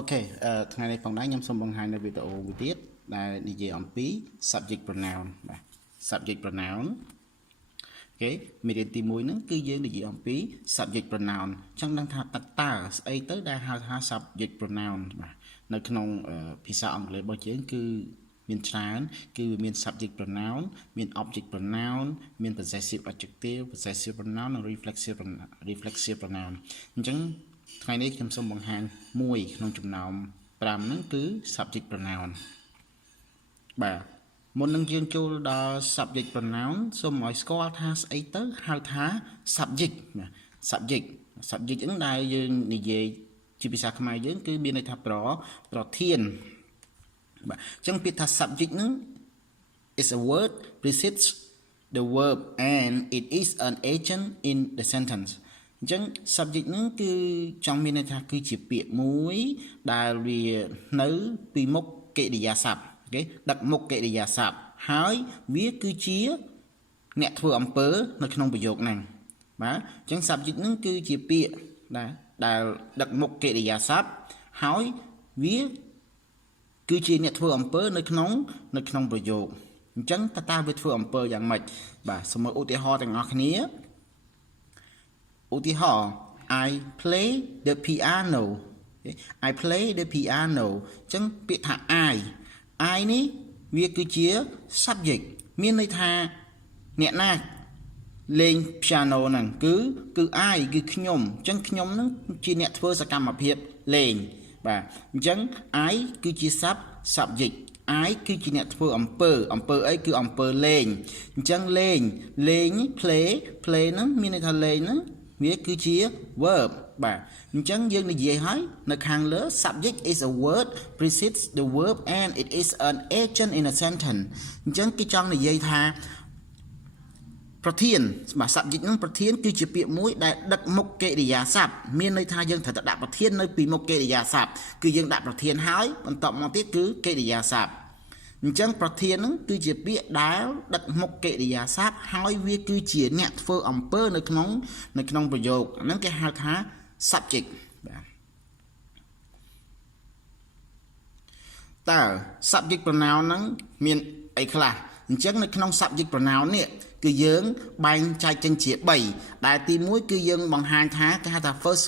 Ok,ថ្ងៃនេះផងដែរខ្ញុំសូមបង្ហាញនៅវីដេអូមួយទៀតដែលនិយាយអំពី subject pronoun បាទ subject pronoun អូខេមេរៀនទី1ហ្នឹងគឺយើងនិយាយអំពី subject pronoun ចង់ដឹងថាតើស្អីទៅដែលហៅថា subject pronoun បាទនៅក្នុងភាសាអង់គ្លេសរបស់យើងគឺមានច្រើនគឺវាមាន subject pronoun មាន object pronoun មាន possessive adjective possessive pronoun និង reflexive pronoun អញ្ចឹងថ្ងៃនេះខ្ញុំសូមបង្ហាញមួយក្នុងចំណោម5ហ្នឹងគឺ subject pronoun បាទមុននឹងយើងចូលដល់ subject pronoun សូមឲ្យស្គាល់ថាស្អីទៅហៅថា subject subject ហ្នឹងដែលយើងនិយាយជាភាសាខ្មែរយើងគឺមានន័យថាប្រធានបាទអញ្ចឹងពាក្យថា subject ហ្នឹង is a word precedes the verb and it is an agent in the sentence អញ្ចឹង subject ហ្នឹងគឺចង់មានន័យថាគឺជាពាក្យមួយដែលវានៅពីមុខកិរិយាសព្ទអូខេដឹកមុខកិរិយាសព្ទហើយវាគឺជាអ្នកធ្វើអំពើនៅក្នុងប្រយោគហ្នឹងបាទអញ្ចឹង subject ហ្នឹងគឺជាពាក្យដែលដឹកមុខកិរិយាសព្ទហើយវាគឺជាអ្នកធ្វើអំពើនៅក្នុងប្រយោគអញ្ចឹងតើវាធ្វើអំពើយ៉ាងម៉េចបាទសូមមើលឧទាហរណ៍ទាំងអស់គ្នាឧទាហរណ៍ I play the piano I play the piano អញ្ចឹងពាក្យថា I នេះវាគឺជា subject មានន័យថាអ្នកណាលេង piano ហ្នឹងគឺ I គឺខ្ញុំអញ្ចឹងខ្ញុំហ្នឹងជាអ្នកធ្វើសកម្មភាពលេងបាទអញ្ចឹង I គឺជា subject I គឺជាអ្នកធ្វើអំពើអីគឺអំពើលេងអញ្ចឹងលេង play ហ្នឹងមានន័យថាលេងហ្នឹងវាគឺជា verb បាទអញ្ចឹងយើងនិយាយហើយនៅខាងលើ subject is a word precedes the verb and it is an agent in a sentence អញ្ចឹងគេចង់និយាយថាប្រធានបាទ subject ហ្នឹងប្រធានគឺជាពាក្យមួយដែលដឹកមុខកិរិយាសព្ទមានន័យថាយើងត្រូវតែដាក់ប្រធាននៅពីមុខកិរិយាសព្ទគឺយើងដាក់ប្រធានហើយបន្តមកទៀតគឺកិរិយាសព្ទអញ្ចឹងប្រធានហ្នឹងគឺជាពាក្យដែលដឹកមុខកិរិយាសព្ទហើយវាគឺជាអ្នកធ្វើអំពើនៅក្នុងប្រយោគហ្នឹងគេហៅថា subject បាទតើ subject pronoun ហ្នឹងមានអីខ្លះអញ្ចឹងនៅក្នុង subject pronoun នេះគឺយើងបែងចែកចេញជា3ដែលទី1គឺយើងបង្ហាញថាគេហៅថា first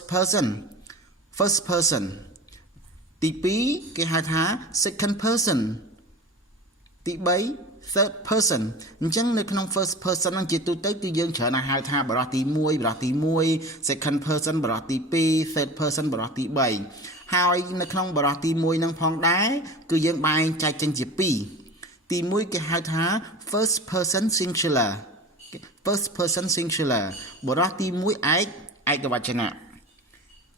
person ទី2គេហៅថា second person ទី3 third person អញ្ចឹងនៅក្នុង first person ហ្នឹងជាទូទៅគឺយើងច្រើនហៅថាបរិបទទី1 second person បរិបទទី2 third person បរិបទទី3ហើយនៅក្នុងបរិបទទី1ហ្នឹងផងដែរគឺយើងបែងចែកចេញជា2ទី1គេហៅថា first person singular បរិបទទី1ឯកវចនៈ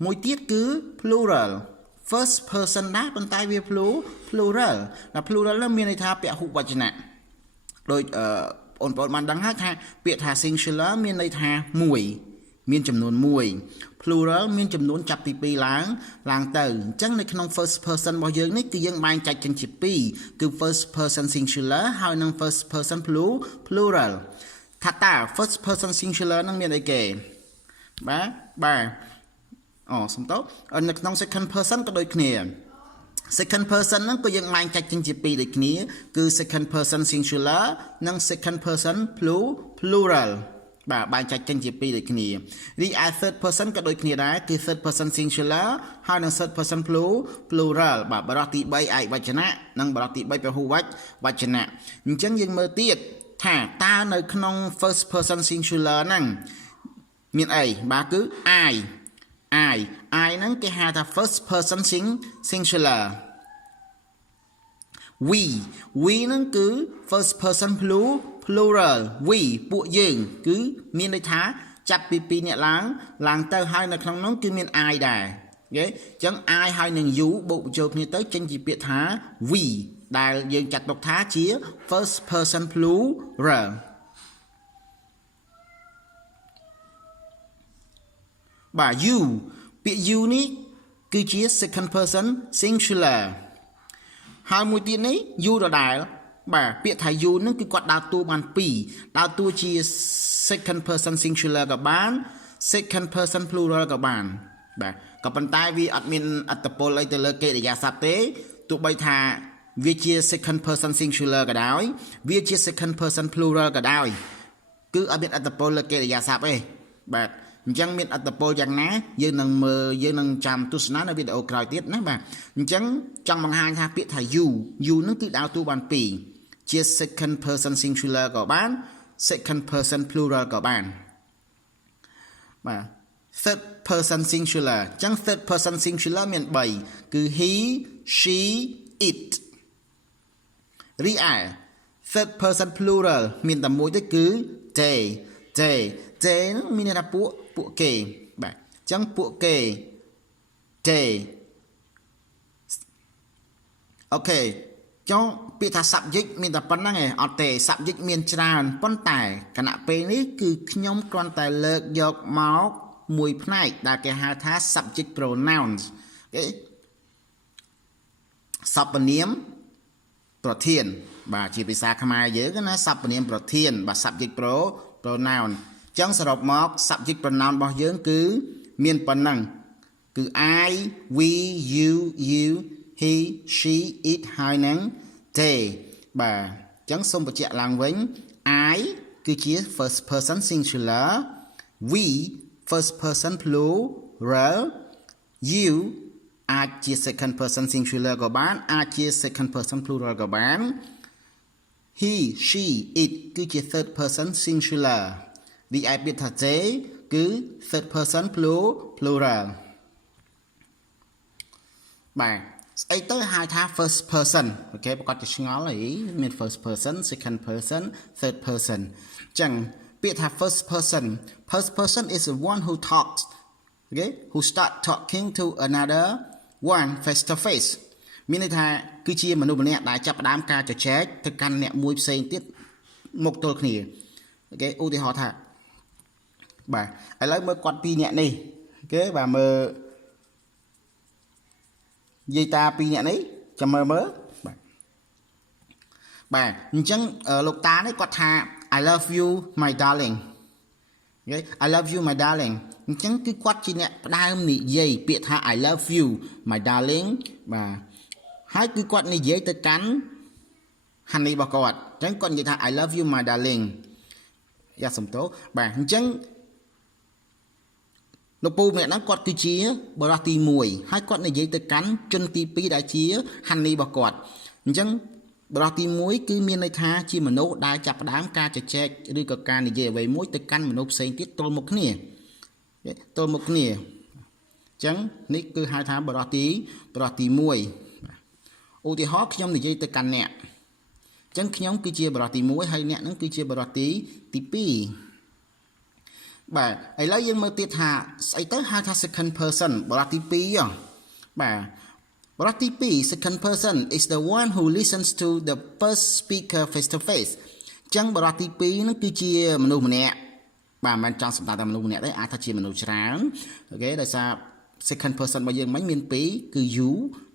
មួយទៀតគឺ plural first person ដែរប៉ុន្តែវា plural ណា plural ហ្នឹងមានន័យថាពហុវចនៈដោយបងប្អូនបានដឹងហើយថាពាក្យថា singular មានន័យថា1មានចំនួន1 plural មានចំនួនចាប់ពី2ឡើងទៅអញ្ចឹងនៅក្នុង first person របស់យើងនេះគឺយើងបែងចែកចេញជា2គឺ first person singular ហើយនិង first person plural ថាតើ first person singular នឹងមានអីគេបាទសំទោសនៅក្នុង second person ក៏ដូចគ្នា second person ហ្នឹងក៏យើងបែងចែកចេញជា2ដូចគ្នាគឺ second person singular និង second person plural បាទបែងចែកចេញជា2ដូចគ្នារីឯ third person ក៏ដូចគ្នាដែរគឺ third person singular ហើយនិង third person plural បាទបរិបទទី3ឯកវចនៈនិងបរិបទទី3ពហុវចនៈអញ្ចឹងយើងមើលទៀតថាតើនៅក្នុង first person singular ហ្នឹងមានអីបាទគឺ I ហ្នឹងគេហៅថា first person singular we ហ្នឹងគឺ first person plural we ពួកយើងគឺមានន័យថាចាប់ពី2នាក់ឡើងទៅហើយនៅក្នុងនោះគឺមាន I ដែរអូខេអញ្ចឹង I ហើយនឹង you បូកបញ្ចូលគ្នាទៅចេញជាពាក្យថា we ដែលយើងចាត់ទុកថាជា first person plural បាទ you ពាក្យ you នេះគឺជា second person singular ហើយមួយទៀតនេះ you ដដែលបាទពាក្យថា you នឹងគឺគាត់ដើរតួបាន2ដើរតួជា second person singular ក៏បាន second person plural ក៏បានបាទ có bàn tay vì admin at the pole tới lơ kệ để giả sắp tế tụ bay thà vì chia second person singular cả đói vì chia second person plural cả đói cứ admin at the pole lơ kệ để giả sắp ấy bạn chẳng miền at the pole chẳng ná dương nâng chạm tu sná ở video cài tiết nè bạn chẳng trong bằng hai tha biết thà you nó tự đào tu bàn pì chia second person singular của bạn second person plural của bạn mà third person singular chẳng third person singular miền 7 cứ he she it third person plural miền tầm mũi tới cứ they nó miền là bộ kề bạn chẳng bộ kề they ok trong bị thà subject miền tập năng này ở tề subject miền tràn pon tài cả nạ pe ní cứ nhóm con tài lược dọc máu mùi này đã cái hai thá subject pronouns cái subject ប្រធានបាទជាភាសាខ្មែរយើងណាសព្វនាមប្រធានបាទ subject pronoun ចឹងសរុបមក subject pronoun របស់យើងគឺមានប៉ុណ្ណឹងគឺ I we you he she it ហើយនឹង they បាទចឹងសូមបញ្ជាក់ឡើងវិញ I គឺជា first person singular we first person plural youអាចជា second person singular ក៏បានអាចជា second person plural ក៏បាន he she it គឺជា third person singular រីឯពាក្យថា they គឺ third person plural បាទស្អីទៅហៅថា first person អូខេប្រកាសជាឆ្ងល់អីមាន first person second person third person ចឹងពាក្យថា first person is the one who talks okay who start talking to another one face to face មានន័យថាគឺជាមនុស្សម្នាក់ដែលចាប់ផ្ដើមការជជែកទៅកាន់អ្នកមួយផ្សេងទៀតមកទល់គ្នាអូខេឧទាហរណ៍ថាបាទឥឡូវមើលគាត់ពីរនាក់នេះអូខេបាទមើលយាយតាពីរនាក់នេះចាំមើលបាទអញ្ចឹងលោកតានេះគាត់ថា I love you my darling okay I love you my darling អញ្ចឹងគឺគាត់ជាអ្នកផ្ដើមនិយាយពាក្យថា I love you my darling បាទហើយគឺគាត់និយាយទៅកាន់ហានីរបស់គាត់អញ្ចឹងគាត់និយាយថា I love you my darling យ៉ាសំទោបាទអញ្ចឹងលោកពូម្នាក់ហ្នឹងគាត់គឺជាបរិសុទ្ធទី1ហើយគាត់និយាយទៅកាន់ជនទី2ដែលជាហានីរបស់គាត់អញ្ចឹងបរិសុទ្ធទី1គឺមានន័យថាជាមនុស្សដែលចាប់ផ្ដើមការជជែកឬក៏ការនិយាយអ្វីមួយទៅកាន់មនុស្សផ្សេងទៀតទល់មុខគ្នាអញ្ចឹងនេះគឺហៅថាបរិសុទ្ធទី1ឧទាហរណ៍ខ្ញុំនិយាយទៅកាន់អ្នកអញ្ចឹងខ្ញុំគឺជាបរិសុទ្ធទី1ហើយអ្នកហ្នឹងគឺជាបរិសុទ្ធទី2បាទឥឡូវយើងមើលទៀតថាស្អីទៅហៅថា second person បរិសុទ្ធទី2បាទបរិសុទ្ធទី2 second person is the one who listens to the first speaker face to face អញ្ចឹងបរិសុទ្ធទី2ហ្នឹងគឺជាមនុស្សម្នាក់បាទមិនចង់សម្ដៅតែមនុស្សម្នាក់ទេអាចថាជាមនុស្សច្រើនអូខេដោយសារ second person របស់យើងមិញមាន2គឺ you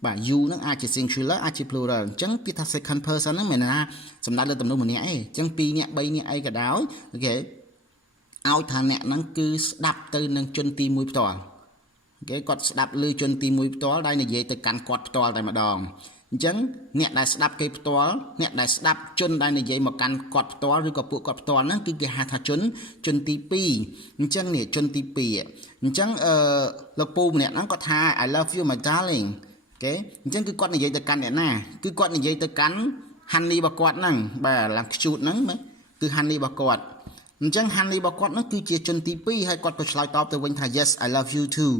បាទ you ហ្នឹងអាចជា singular អាចជា plural អញ្ចឹងពាក្យថា second person ហ្នឹងមិនថាសំដៅលើតែមនុស្សម្នាក់ទេអញ្ចឹង2នាក់3នាក់អីក៏ដោយអូខេឲ្យថាអ្នកហ្នឹងគឺស្ដាប់ទៅនឹងជនទី1ផ្ទាល់អូខេគាត់ស្ដាប់ឮជនទី1ផ្ទាល់ដែលនិយាយទៅកាន់គាត់ផ្ទាល់តែម្ដងអញ្ចឹងអ្នកដែលស្ដាប់គេផ្ទាល់អ្នកដែលស្ដាប់ជនដែលនិយាយមកកាន់គាត់ផ្ទាល់ឬក៏ពួកគាត់ផ្ទាល់ហ្នឹងគឺគេហៅថាជនទី2អញ្ចឹងនេះជនទី2អញ្ចឹងលោកពូម្នាក់ហ្នឹងគាត់ថា I love you my darling អូខេអញ្ចឹងគឺគាត់និយាយទៅកាន់អ្នកណាគឺគាត់និយាយទៅកាន់ហានីរបស់គាត់ហ្នឹងបាទឡើងខ្ជូតហ្នឹងគឺហានីរបស់គាត់អញ្ចឹងហានីរបស់គាត់ហ្នឹងគឺជាជនទី2ហើយគាត់ក៏ឆ្លើយតបទៅវិញថា yes I love you too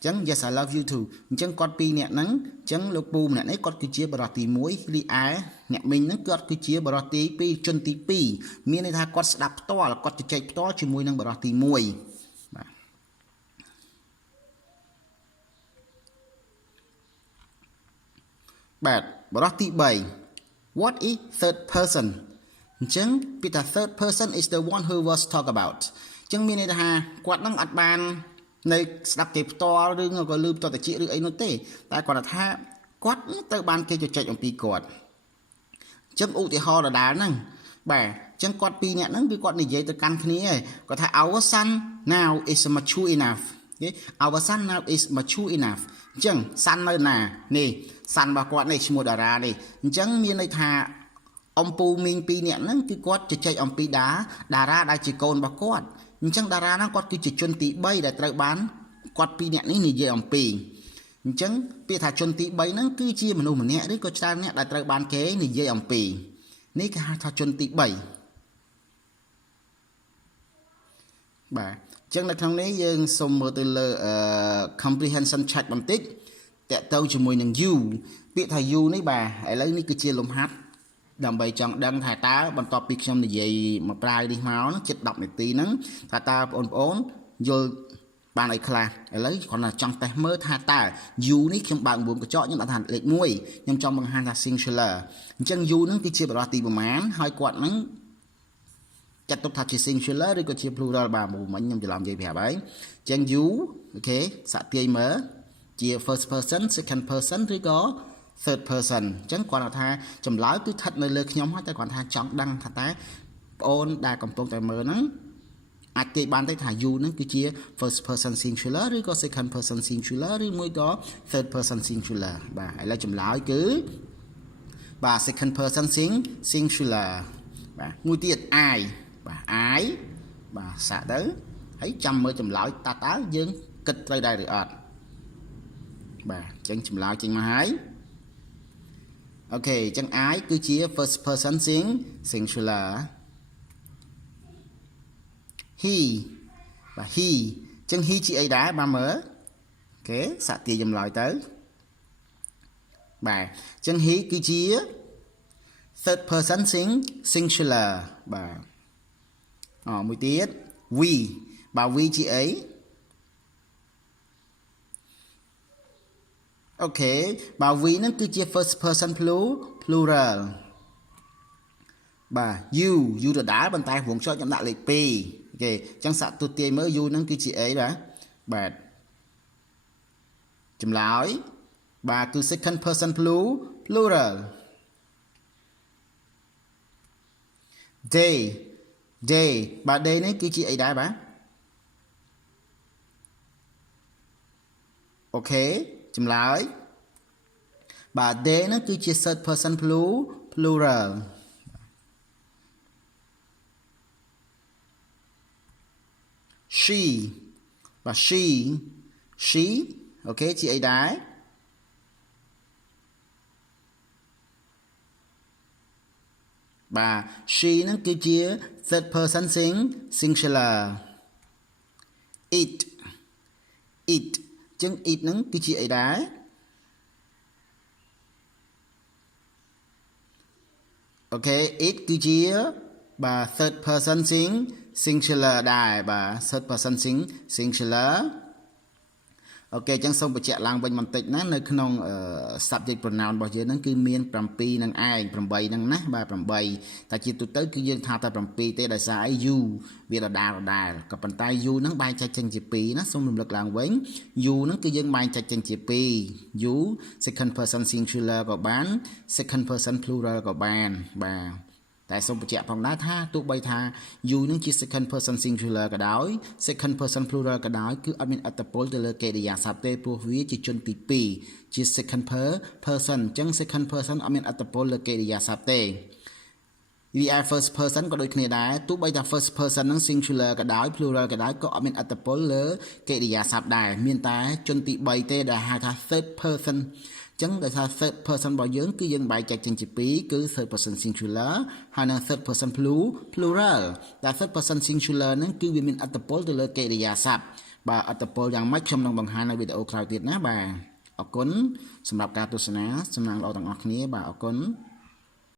អញ្ចឹង yes I love you too អញ្ចឹងគាត់ពីរនាក់ហ្នឹងអញ្ចឹងលោកពូម្នាក់នេះគាត់គឺជាបរិសុទ្ធទី1រីឯអ្នកមីងហ្នឹងគាត់គឺជាបរិសុទ្ធទី2ជនទី2មានន័យថាគាត់ស្ដាប់ផ្ទាល់គាត់ជជែកផ្ទាល់ជាមួយនឹងបរិសុទ្ធទី1បាទបរិសុទ្ធទី3 what is third person អញ្ចឹងពាក្យថា third person is the one who was talk about អញ្ចឹងមានន័យថាគាត់នឹងអត់បាននៅស្ដាប់គេផ្ទាល់ឬក៏លឺផ្ទាល់តិចឬអីនោះទេតែគាត់ថាគាត់ទៅបានគេជជែកអំពីគាត់អញ្ចឹងឧទាហរណ៍ដដែលហ្នឹងបាទអញ្ចឹងគាត់ពីរនាក់ហ្នឹងគឺគាត់និយាយទៅកាន់គ្នាគាត់ថា our son now is mature enough okay our son now is mature enough អញ្ចឹង son នៅណានេះ son របស់គាត់នេះឈ្មោះតារានេះអញ្ចឹងមានន័យថាអំពូមីង2នាក់ហ្នឹងគឺគាត់ជជែកអំពីតារាដែលជាកូនរបស់គាត់អញ្ចឹងតារាហ្នឹងគាត់គឺជាជនទី3ដែលត្រូវបានគាត់2នាក់នេះនិយាយអំពីអញ្ចឹងពាក្យថាជនទី3ហ្នឹងគឺជាមនុស្សម្នាក់ឬក៏ច្រើនអ្នកដែលត្រូវបានគេនិយាយអំពីនេះគេហៅថាជនទី3បាទអញ្ចឹងនៅក្នុងនេះយើងសូមមើលទៅលើcomprehension check បន្តិចតកតទៅជាមួយនឹង you ពាក្យថា you នេះបាទឥឡូវនេះគឺជាលំហាត់ដើម្បីចង់ដឹងថាតើបន្ទាប់ពីខ្ញុំនិយាយមកប្រាយនេះមកជិត10នាទីហ្នឹងថាតើបងប្អូនយល់បានអីខ្លះឥឡូវគ្រាន់តែចង់តេស្តមើលថាតើ you នេះខ្ញុំបើក9កញ្ចក់ខ្ញុំដាក់ថាលេខ1ខ្ញុំចង់បង្ហាញថា singular អញ្ចឹង you ហ្នឹងគឺជាបរិបទទីប្រមាណហើយគាត់ហ្នឹងចាត់ទុកថាជា singular ឬក៏ជា plural បាទមិញខ្ញុំច្រឡំនិយាយប្រាប់ហើយអញ្ចឹង you អូខេសាក់ទាយមើលជា first person second person ឬក៏ third person អញ្ចឹងគាត់ថាចម្លើយគឺស្ថិតនៅលើខ្ញុំហើយតែគាត់ថាចង់ដឹងថាតើបងអូនដែលកំពុងតែមើលហ្នឹងអាចគេបានទេថា you ហ្នឹងគឺជា first person singular ឬក៏ second person singular ឬមួយក៏ third person singular បាទឥឡូវចម្លើយគឺបាទ second person singular បាទមួយទៀត I បាទ I បាទសាក់ទៅហើយចាំមើលចម្លើយតើយើងគិតត្រូវដែរឬអត់បាទអញ្ចឹងចម្លើយចេញមកហើយអូខេអញ្ចឹង I គឺជា first person singular he បាទ he អញ្ចឹង he ជាអីដែរបាទមើលអូខេសាក់ទាយចម្លើយទៅបាទអញ្ចឹង he គឺជា third person singular បាទមួយទៀត we បាទ we ជាអីអូខេបាទ we ហ្នឹងគឺជា first person plural បាទ you ដដែលប៉ុន្តែវងចុចខ្ញុំដាក់លេខ2អូខេអញ្ចឹងសាក់ទូទាយមើល you ហ្នឹងគឺជាអីបាទចម្លើយបាទគឺ second person plural day បាទ day នេះគឺជាអីដែរបាទអូខេចម្លើយបាទ day ហ្នឹងគឺជា third person plural she បាទ she អូខេជាអីដែរបាទ she ហ្នឹងគឺជា third person singular it អញ្ចឹង it ហ្នឹងគឺជាអីដែរអូខេ it គឺជាបាទ third person singular ដែរបាទ third person singular អូខេអញ្ចឹងសូមបញ្ជាក់ឡើងវិញបន្តិចណានៅក្នុង subject pronoun របស់យើងហ្នឹងគឺមាន7នឹងឯង8នឹងណាបាទ8តែជាទូទៅគឺយើងថាតែ7ទេដោយសារអី you វាដដែលក៏ប៉ុន្តែ you ហ្នឹងបែងចែកចេញជា2ណាសូមរំលឹកឡើងវិញ you ហ្នឹងគឺយើងបែងចែកចេញជា2 you second person singular ក៏បាន second person plural ក៏បានបាទតែសូមបញ្ជាក់ផងដែរថាទោះបីថា you នឹងជា second person singular ក៏ដោយ second person plural ក៏ដោយគឺអត់មានអត្ថប្រយោជន៍ទៅលើកិរិយាសព្ទទេព្រោះវាជាជនទី2ជា second person អញ្ចឹង second person អត់មានអត្ថប្រយោជន៍លើកិរិយាសព្ទទេវា first person ក៏ដូចគ្នាដែរទោះបីថា first person នឹង singular ក៏ដោយ plural ក៏ដោយក៏អត់មានអត្ថប្រយោជន៍លើកិរិយាសព្ទដែរមានតែជនទី3ទេដែលហៅថា third person ចឹងដោយសារ third person របស់យើងគឺយើងបែងចែកចេញជា2គឺ third person singular ហើយនិង third person plural ដែល third person singular ហ្នឹងគឺវាមានអត្ថប្រយោជន៍ទៅលើកិរិយាសព្ទបាទអត្ថប្រយោជន៍យ៉ាងម៉េចខ្ញុំនឹងបង្ហាញនៅវីដេអូក្រោយទៀតណាបាទអរគុណសម្រាប់ការទស្សនាសំណាងល្អទាំងអស់គ្នាបាទអរគុណ